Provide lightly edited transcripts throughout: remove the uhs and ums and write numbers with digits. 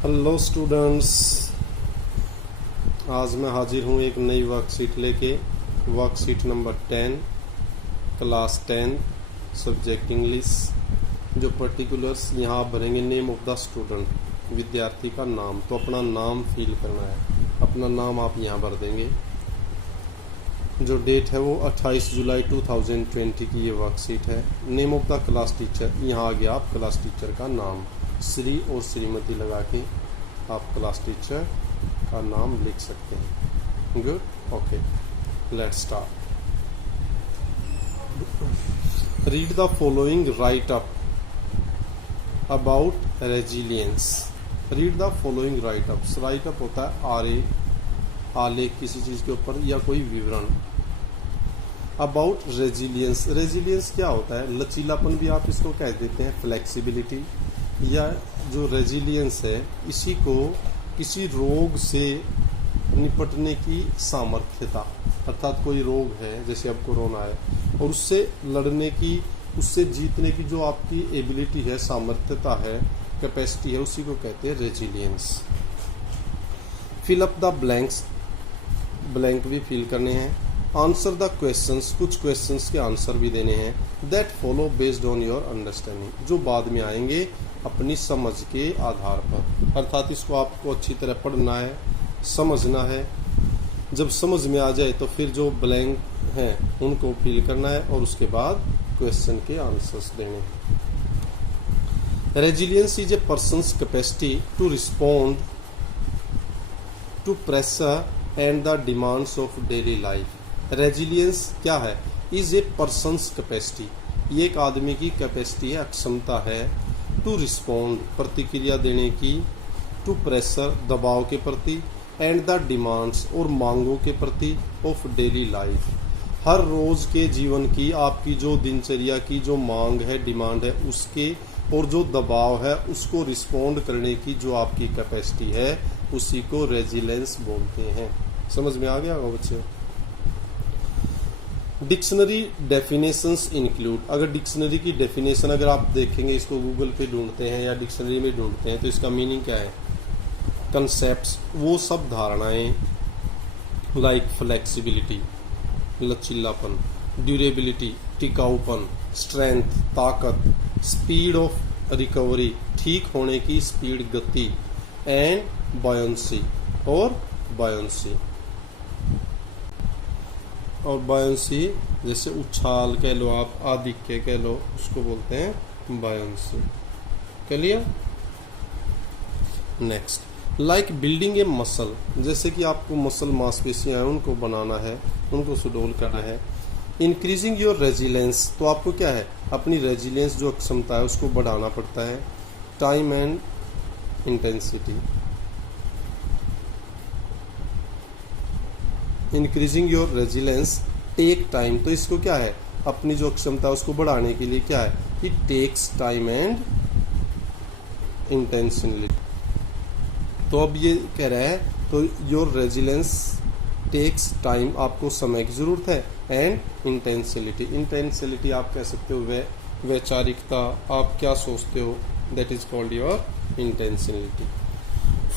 Hello students, आज मैं हाजिर हूँ एक नई वर्कशीट लेके। Worksheet number 10, class 10, subject English. जो पर्टिकुलर्स यहाँ आप भरेंगे, नेम ऑफ द स्टूडेंट, विद्यार्थी का नाम। तो अपना नाम फिल करना है, अपना नाम आप यहाँ भर देंगे। जो डेट है वो 28 जुलाई 2020 की ये वर्कशीट है। Name of the class teacher, यहाँ आ गया आप क्लास टीचर का नाम, श्री और श्रीमती लगा के आप क्लास टीचर का नाम लिख सकते हैं। Good, okay, let's start. Read the following right up about resilience. Read the following right ups. Right up होता है आलेख किसी चीज के ऊपर या कोई विवरण। अबाउट रेजिलियंस, रेजिलियंस क्या होता है? लचीलापन भी आप इसको कह देते हैं, फ्लेक्सिबिलिटी। या जो रेजिलियंस है, इसी को किसी रोग से निपटने की सामर्थ्यता, अर्थात कोई रोग है जैसे अब कोरोना है, और उससे लड़ने की, उससे जीतने की जो आपकी एबिलिटी है, सामर्थ्यता है, कैपेसिटी है, उसी को कहते हैं resilience. Fill up the blanks, blank भी फिल करने हैं। आंसर द क्वेश्चंस, कुछ क्वेश्चंस के आंसर भी देने हैं। That follow based on your understanding, जो बाद में आएंगे अपनी समझ के आधार पर। अर्थात इसको आपको अच्छी तरह पढ़ना है, समझना है। जब समझ में आ जाए तो फिर जो ब्लैंक हैं उनको फिल करना है और उसके बाद क्वेश्चन के आंसर्स देने हैं। Resilience is a person's capacity to respond to pressure and the demands of daily life. Resilience क्या है? इज ए पर्सन्स कैपेसिटी, ये एक आदमी की कैपेसिटी है, क्षमता है। टू रिस्पॉन्ड, प्रतिक्रिया देने की। टू प्रेशर, दबाव के प्रति। एंड द डिमांड्स, और मांगों के प्रति। ऑफ डेली लाइफ, हर रोज के जीवन की, आपकी जो दिनचर्या की जो मांग है, डिमांड है, उसके, और जो दबाव है उसको रिस्पॉन्ड करने की जो आपकी कैपेसिटी है, उसी को रेजिलियंस बोलते हैं। समझ में आ गया होगा बच्चे? डिक्शनरी डेफिनेशंस इंक्लूड, अगर डिक्शनरी की डेफिनेशन अगर आप देखेंगे, इसको गूगल पे ढूंढते हैं या डिक्शनरी में ढूंढते हैं, तो इसका मीनिंग क्या है? कंसेप्ट्स, वो सब धारणाएं, लाइक फ्लेक्सिबिलिटी, लचीलापन, ड्यूरेबिलिटी, टिकाऊपन, स्ट्रेंथ, ताकत, स्पीड ऑफ रिकवरी, ठीक होने की स्पीड, गति, एंड बायंसी, और बायंसी। और बायंसी जैसे उछाल कह लो आप, आधिक्य कह लो, उसको बोलते हैं buoyancy. Clear? Next, like building a muscle, जैसे कि आपको मसल मांसपेशियां हैं उनको बनाना है, उनको सुडौल करना है। इंक्रीजिंग योर रेजिलियंस, तो आपको क्या है? अपनी रेजिलियंस जो क्षमता है उसको बढ़ाना पड़ता है। Time and intensity. Increasing your resilience take time, तो इसको क्या है? अपनी जो क्षमता है उसको बढ़ाने के लिए क्या है? It takes time and intentionally. तो अब ये कह रहा है, तो योर रेजिलियंस टेक्स टाइम, आपको समय की जरूरत है, एंड इंटेंसिटी, इंटेंसिटी आप कह सकते हो वैचारिकता, आप क्या सोचते हो, that is called your intensity.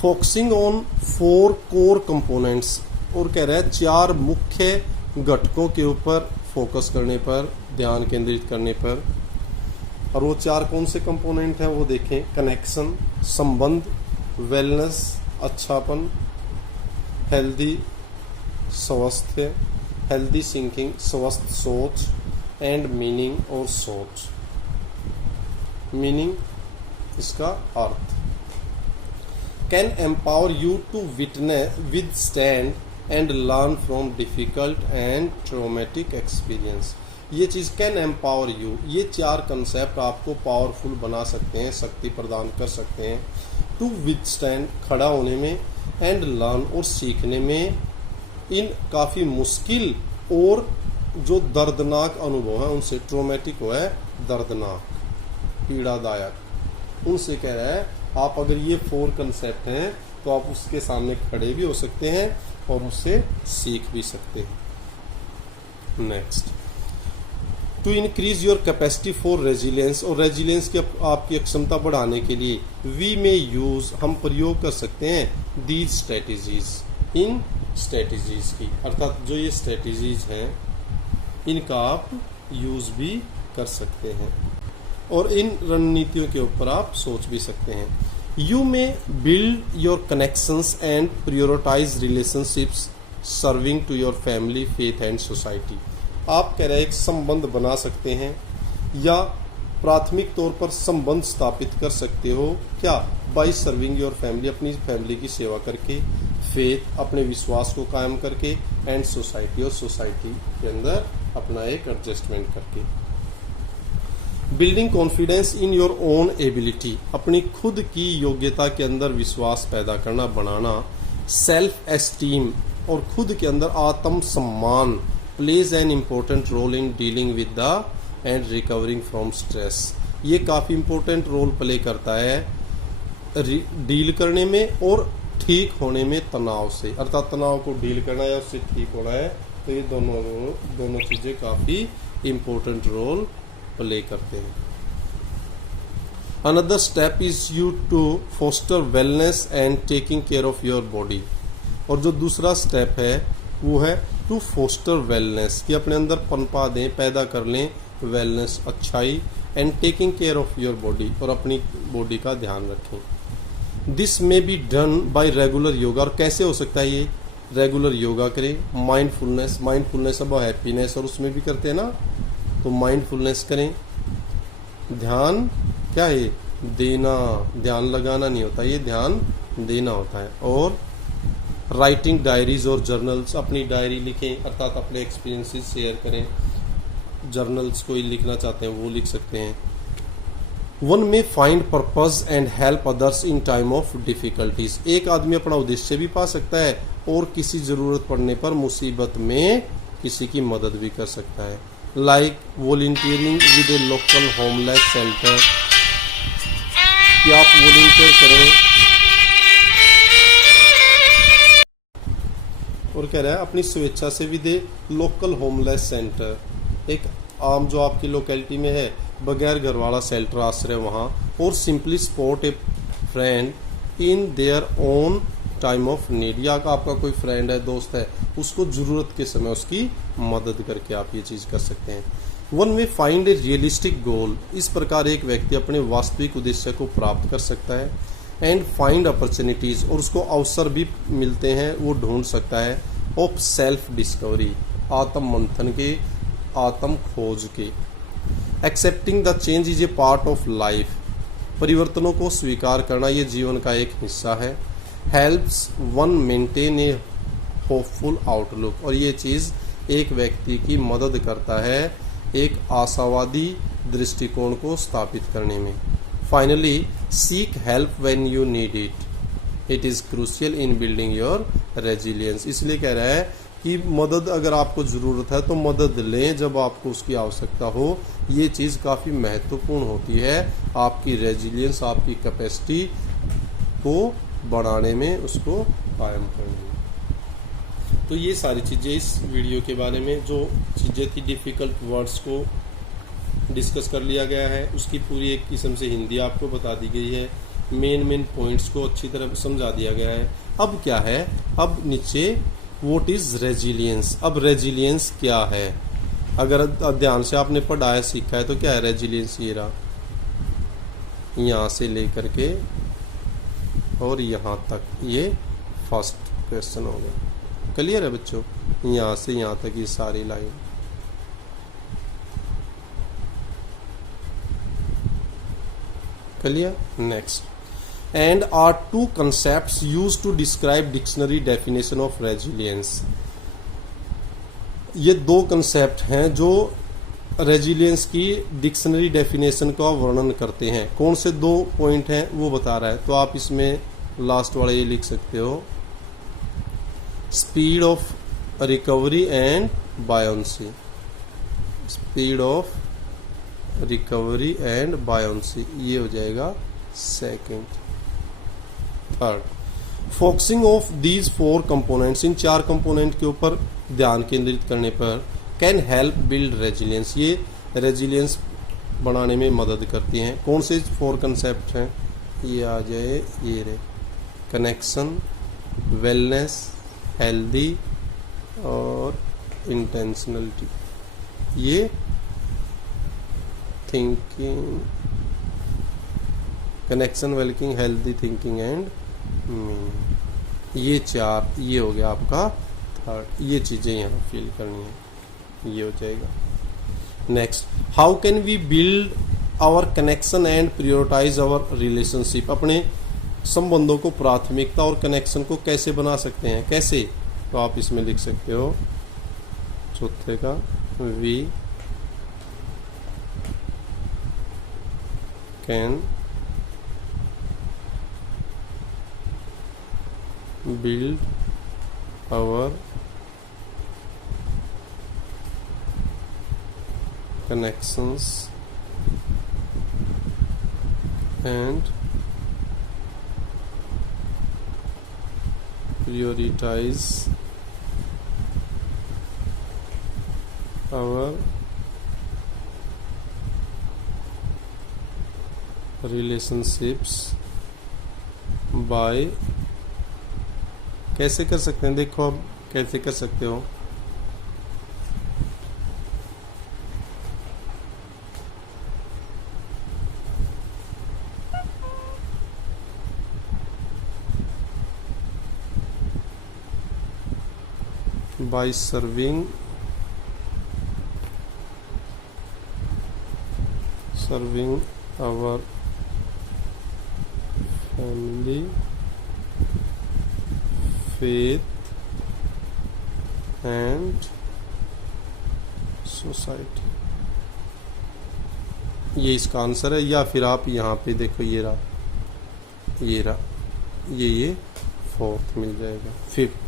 Focusing on 4 core components, और कह रहा है 4 मुख्य घटकों के ऊपर फोकस करने पर, ध्यान केंद्रित करने पर। और वो 4 कौन से कंपोनेंट हैं वो देखें। कनेक्शन, संबंध, वेलनेस, अच्छापन, हेल्दी, स्वस्थ, हेल्दी थिंकिंग, स्वस्थ सोच, एंड मीनिंग, और सोच। मीनिंग, इसका अर्थ। Can empower you to withstand and learn from difficult and traumatic experience. ये चीज कैन एम्पावर यू, ये 4 कंसेप्ट आपको पावरफुल बना सकते हैं, शक्ति प्रदान कर सकते हैं। टू विथस्टैंड, खड़ा होने में, एंड लर्न, और सीखने में, इन काफी मुश्किल और जो दर्दनाक अनुभव है उनसे। ट्रॉमेटिक हो है दर्दनाक, पीड़ादायक, उनसे कह रहा है। आप अगर ये 4 कंसेप्ट हैं तो आप उसके सामने खड़े भी हो सकते हैं और उससे सीख भी सकते हैं। Next, to increase your capacity for resilience, और रेजिलियंस की आपकी क्षमता बढ़ाने के लिए वी में यूज, हम प्रयोग कर सकते हैं दीज स्ट्रेटेजीज, इन स्ट्रेटेजीज की, अर्थात जो ये स्ट्रेटेजीज हैं इनका आप यूज भी कर सकते हैं और इन रणनीतियों के ऊपर आप सोच भी सकते हैं। You may build your connections and prioritise relationships serving to your family, faith and society. आप कह रहे हैं एक संबंध बना सकते हैं या प्राथमिक तौर पर संबंध स्थापित कर सकते हो, क्या? बाय सर्विंग योर फैमिली, अपनी फैमिली की सेवा करके, फेथ, अपने विश्वास को कायम करके, एंड सोसाइटी, और सोसाइटी के अंदर अपना एक एडजस्टमेंट करके। Building confidence in your own ability, अपनी खुद की योग्यता के अंदर विश्वास पैदा करना, बनाना। सेल्फ एस्टीम, और खुद के अंदर आत्म सम्मान। Plays an important role in dealing with the and recovering from stress, ये काफ़ी इम्पोर्टेंट रोल प्ले करता है डील करने में और ठीक होने में तनाव से, अर्थात तनाव को डील करना है, उससे ठीक होना है, तो ये दोनों चीज़ें काफ़ी इम्पोर्टेंट रोल प्ले करते हैं। Another step is you to foster wellness and taking care of your body, और जो दूसरा स्टेप है वो है टू फोस्टर वेलनेस, कि अपने अंदर पनपा दें, पैदा कर लें वेलनेस, अच्छाई, and taking care of your body, और अपनी बॉडी का ध्यान रखें। This may be done by regular yoga, और कैसे हो सकता है ये? रेगुलर योगा करें, माइंडफुलनेस, माइंडफुलनेस अब हैप्पीनेस और उसमें भी करते हैं ना, तो माइंडफुलनेस करें। ध्यान क्या है? देना, ध्यान लगाना नहीं होता, ये ध्यान देना होता है। और राइटिंग डायरीज और जर्नल्स, अपनी डायरी लिखें, अर्थात अपने एक्सपीरियंसेस शेयर करें। जर्नल्स कोई लिखना चाहते हैं वो लिख सकते हैं। वन में find purpose and help others in time of difficulties, एक आदमी अपना उद्देश्य भी पा सकता है और किसी जरूरत पड़ने पर मुसीबत में किसी की मदद भी कर सकता है। Like volunteering with A local homeless shelter, कि आप वॉलंटियर करें, और कह रहा है अपनी स्वेच्छा से with A local homeless centre, एक आम जो आपकी लोकेलिटी में है बगैर घर वाला शेल्टर, आश्रय वहाँ, और simply support A friend in their own time of need, या आपका कोई फ्रेंड है, दोस्त है, उसको ज़रूरत के समय उसकी मदद करके आप ये चीज़ कर सकते हैं। वन में फाइंड ए रियलिस्टिक गोल, इस प्रकार एक व्यक्ति अपने वास्तविक उद्देश्य को प्राप्त कर सकता है। एंड फाइंड अपॉर्चुनिटीज़, और उसको अवसर भी मिलते हैं, वो ढूंढ सकता है। ऑफ सेल्फ डिस्कवरी, आत्म मंथन के, आत्म खोज के। Accepting the change is a part of life, परिवर्तनों को स्वीकार करना ये जीवन का एक हिस्सा है। हेल्प्स वन मेंटेन ए होपफुल आउटलुक, और ये चीज़ एक व्यक्ति की मदद करता है एक आशावादी दृष्टिकोण को स्थापित करने में। Finally seek help when you need it, it is crucial in building your resilience, इसलिए कह रहा है कि मदद अगर आपको ज़रूरत है तो मदद लें जब आपको उसकी आवश्यकता हो, ये चीज़ काफ़ी महत्वपूर्ण होती है आपकी रेजिलियंस, आपकी कैपेसिटी को बढ़ाने में, उसको कायम करने में। तो ये सारी चीज़ें इस वीडियो के बारे में, जो चीज़ें थी डिफ़िकल्ट वर्ड्स को डिस्कस कर लिया गया है, उसकी पूरी एक किस्म से हिंदी आपको बता दी गई है, मेन पॉइंट्स को अच्छी तरह समझा दिया गया है। अब क्या है, अब नीचे व्हाट इज़ रेजिलियंस, अब रेजिलियंस क्या है? अगर ध्यान से आपने पढ़ा है, सीखा है, तो क्या है रेजिलियंस? ये रहा, यहाँ से लेकर के और यहाँ तक, ये फर्स्ट क्वेश्चन हो गया। क्लियर है बच्चों? यहाँ से यहाँ तक ये सारी line. Clear? Next, and are two concepts used to describe dictionary definition of resilience, ये दो कंसेप्ट हैं जो रेजिलियंस की डिक्शनरी डेफिनेशन का वर्णन करते हैं। कौन से दो पॉइंट हैं वो बता रहा है, तो आप इसमें लास्ट वाला ये लिख सकते हो, speed of recovery and buoyancy, speed of recovery and buoyancy, ये हो जाएगा second. Third, focusing of these four components, इन चार कंपोनेंट के ऊपर ध्यान केंद्रित करने पर कैन हेल्प बिल्ड रेजिलियंस, ये रेजिलियंस बनाने में मदद करती हैं। कौन से 4 कंसेप्ट हैं, ये आ जाए, ये रे, कनेक्शन, वेलनेस, हेल्दी और इंटेंशनलिटी। ये थिंकिंग, कनेक्शन, वेलकिंग, हेल्दी, थिंकिंग एंड मीनिंग, ये 4, ये हो गया आपका थर्ड। ये चीजें यहाँ फील करनी है, ये हो जाएगा। Next, how can we build our connection and prioritise our relationship. अपने संबंधों को प्राथमिकता और कनेक्शन को कैसे बना सकते हैं, कैसे, तो आप इसमें लिख सकते हो चौथे का, we can build our connections and prioritize our relationships by, कैसे कर सकते हैं, देखो अब कैसे कर सकते हो, by serving our family, faith and society। ये इसका आंसर है। या फिर आप यहाँ पे देखो, ये रहा, ये 4th मिल जाएगा। 5th,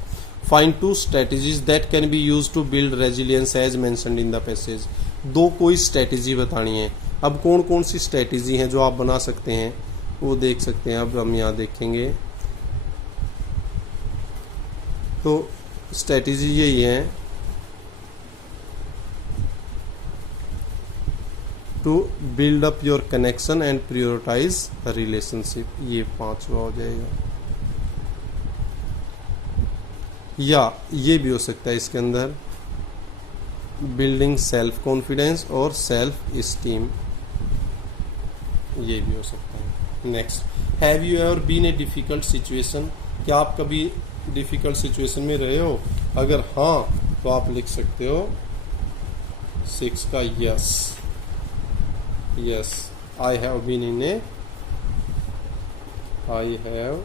find 2 strategies that can be use to build resilience as mentioned in the passage. 2 कोई स्ट्रेटजी बतानी है। अब कौन कौन सी स्ट्रेटजी हैं जो आप बना सकते हैं, वो देख सकते हैं। अब हम यहाँ देखेंगे तो स्ट्रेटजी यही है, to build up your connection and prioritise relationship, ये 5वां हो जाएगा। या ये भी हो सकता है इसके अंदर, बिल्डिंग सेल्फ कॉन्फिडेंस और सेल्फ स्टीम, ये भी हो सकता है। Next, have you ever been a difficult situation. क्या आप कभी डिफिकल्ट सिचुएशन में रहे हो? अगर हाँ तो आप लिख सकते हो 6 का yes, I have been in a, I have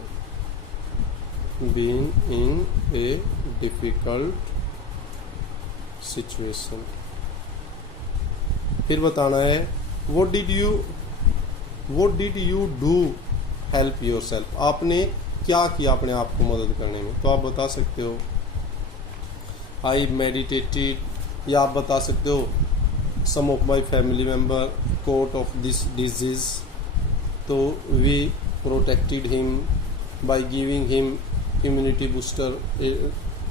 been in a difficult situation. फिर बताना है what did you do help yourself. आपने क्या किया अपने आप को मदद करने में, तो आप बता सकते हो आई मेडिटेटेड, या आप बता सकते हो some of my family member caught of this disease, तो we protected him by giving him immunity booster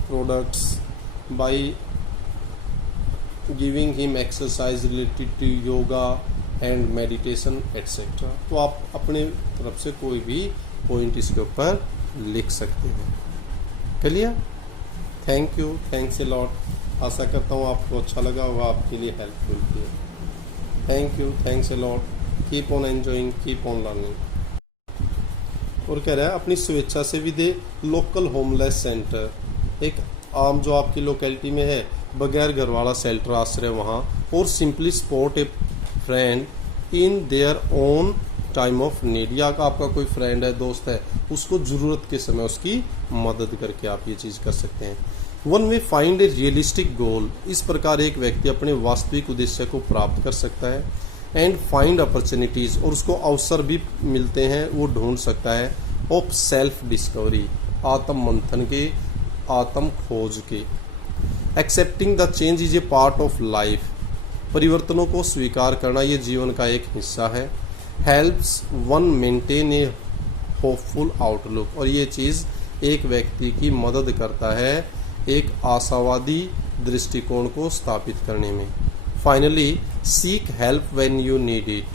products, by giving him exercise related to yoga and meditation etc। तो आप अपने तरफ से कोई भी पॉइंट इसके ऊपर लिख सकते हैं। Clear? Thank you, thanks a lot. आशा करता हूँ आपको अच्छा लगा होगा, आपके लिए हेल्पफुल थी। Thank you, thanks a lot, keep on enjoying, keep on learning. और कह रहा है अपनी स्वेच्छा से भी दे लोकल होमलेस सेंटर, एक आम जो आपकी लोकेलिटी में है बगैर घर वाला शेल्टर आश्रय वहाँ, और simply support A friend in their own time of need, या आपका कोई फ्रेंड है, दोस्त है, उसको ज़रूरत के समय उसकी मदद करके आप ये चीज़ कर सकते हैं। वन वे फाइंड ए रियलिस्टिक गोल, इस प्रकार एक व्यक्ति अपने वास्तविक उद्देश्य को प्राप्त कर सकता है। एंड फाइंड अपॉर्चुनिटीज, और उसको अवसर भी मिलते हैं, वो ढूंढ सकता है। ऑफ सेल्फ डिस्कवरी, आत्म मंथन के, आत्म खोज के। Accepting the change is a part of life, परिवर्तनों को स्वीकार करना ये जीवन का एक हिस्सा है। हेल्प्स वन मेंटेन ए होपफुल आउटलुक, और ये चीज़ एक व्यक्ति की मदद करता है एक आशावादी दृष्टिकोण को स्थापित करने में। Finally seek help when you need it,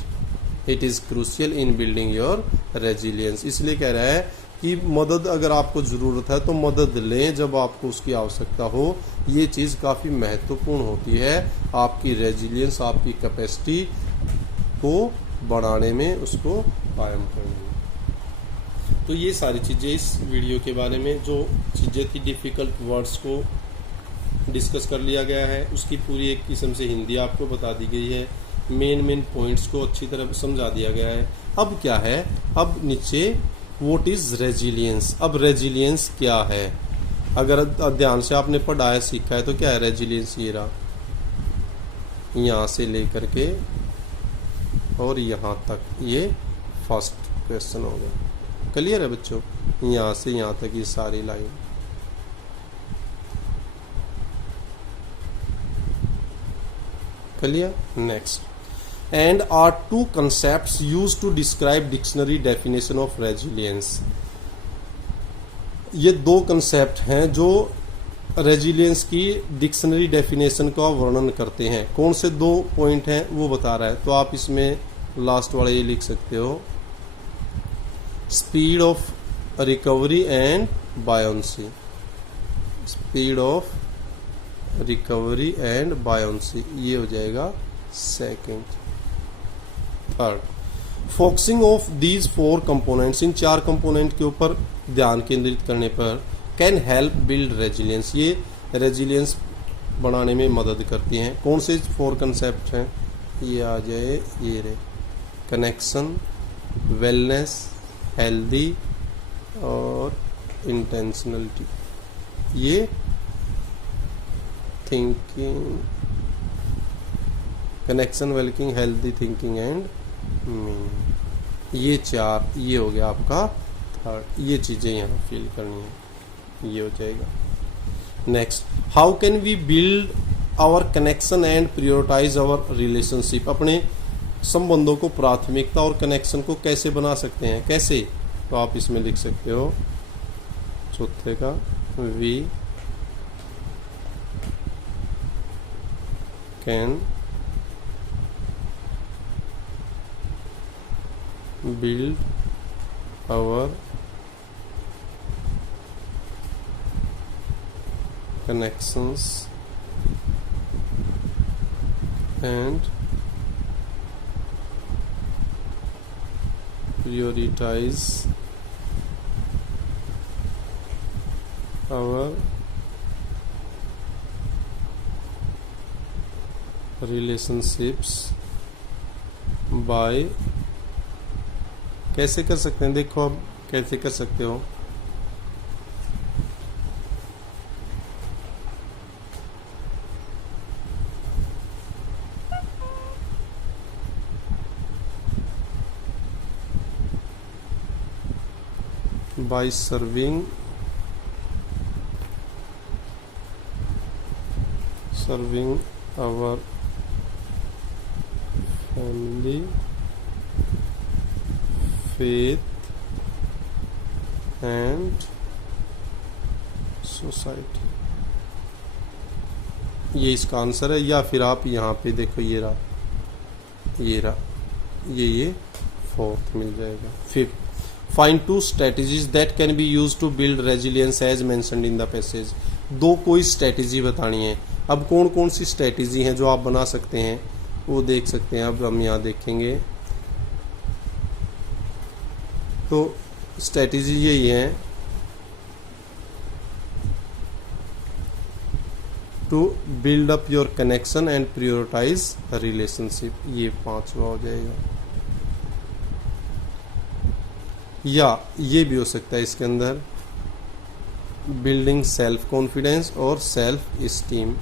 it is crucial in building your resilience. इसलिए कह रहा है कि मदद अगर आपको ज़रूरत है तो मदद लें जब आपको उसकी आवश्यकता हो। ये चीज़ काफ़ी महत्वपूर्ण होती है आपकी रेजिलियंस, आपकी कैपेसिटी को बढ़ाने में, उसको कायम करने में। तो ये सारी चीज़ें इस वीडियो के बारे में, जो चीज़ें थी डिफ़िकल्ट वर्ड्स को डिस्कस कर लिया गया है, उसकी पूरी एक किस्म से हिंदी आपको बता दी गई है, मेन पॉइंट्स को अच्छी तरह समझा दिया गया है। अब क्या है, अब नीचे व्हाट इज रेजिलियंस। अब रेजिलियंस क्या है, अगर ध्यान से आपने पढ़ा है, सीखा है, तो क्या है रेजिलियंस। ये रहा, यहाँ से लेकर के और यहाँ तक, ये फर्स्ट क्वेश्चन हो गया। क्लियर है बच्चों, यहाँ से यहाँ तक ये सारी line. Clear. Next, and are two concepts used to describe dictionary definition of resilience। ये दो कंसेप्ट हैं जो रेजिलियंस की डिक्शनरी डेफिनेशन का वर्णन करते हैं। कौन से दो पॉइंट हैं वो बता रहा है, तो आप इसमें लास्ट वाला ये लिख सकते हो, speed of recovery and buoyancy. Speed of recovery and buoyancy, ये हो जाएगा second. Third, focusing of these four components, इन चार कंपोनेंट के ऊपर ध्यान केंद्रित करने पर कैन हेल्प बिल्ड रेजिलियंस, ये रेजिलियंस बनाने में मदद करती हैं। कौन से फोर कंसेप्ट हैं, ये आ जाए, ये रे, कनेक्शन, वेलनेस, हेल्दी और इंटेंशनलिटी। ये थिंकिंग, कनेक्शन, वेलकिंग, हेल्दी थिंकिंग एंड मीनिंग, ये चार, ये हो गया आपका थर्ड। ये चीज़ें यहाँ फिल करनी है, ये हो जाएगा। Next, how can we build our connection and prioritise our relationship, अपने संबंधों को प्राथमिकता और कनेक्शन को कैसे बना सकते हैं, कैसे, तो आप इसमें लिख सकते हो चौथे का, we can build our connections and prioritize our relationships by, कैसे कर सकते हैं, देखो अब कैसे कर सकते हो, by serving our family, faith and society, ये इसका आंसर है। या फिर आप यहाँ पे देखो, ये रहा, ये फोर्थ मिल जाएगा। Fifth, find two strategies that can be use to build resilience as mentioned in the passage, दो कोई स्ट्रेटजी बतानी है। अब कौन कौन सी स्ट्रेटजी हैं जो आप बना सकते हैं वो देख सकते हैं। अब हम यहाँ देखेंगे तो स्ट्रेटजी यही है, to build up your connection and prioritise relationship, ये पांचवा हो जाएगा। या ये भी हो सकता है इसके अंदर, बिल्डिंग सेल्फ कॉन्फिडेंस और सेल्फ इस्टीम,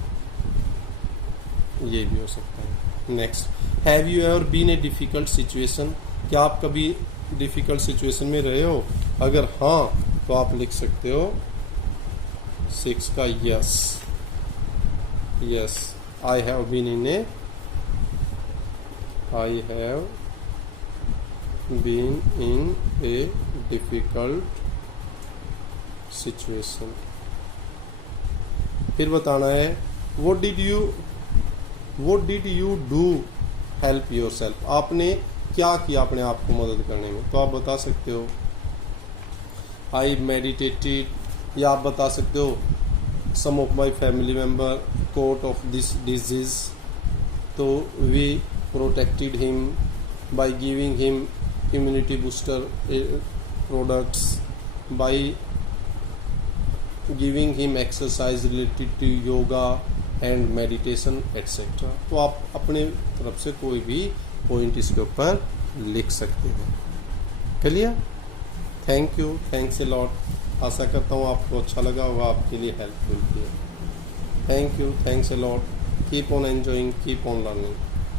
ये भी हो सकता है। Next, have you ever been a difficult situation, क्या आप कभी डिफिकल्ट सिचुएशन में रहे हो? अगर हाँ तो आप लिख सकते हो 6 का yes, I have been in a, I have been in a difficult situation. फिर बताना है what did you what did you do help yourself, आपने क्या किया अपने आप को मदद करने में, तो आप बता सकते हो आई मेडिटेटेड, या आप बता सकते हो some of my family member caught of this disease, तो we protected him by giving him immunity booster products, by giving him exercise related to yoga and meditation etc. तो आप अपने तरफ से कोई भी पॉइंट इसके ऊपर लिख सकते हो। Clear? Thank you, thanks a lot. आशा करता हूँ आपको अच्छा लगा होगा, आपके लिए हेल्पफुल किया। Thank you, thanks a lot. Keep on enjoying, keep on learning.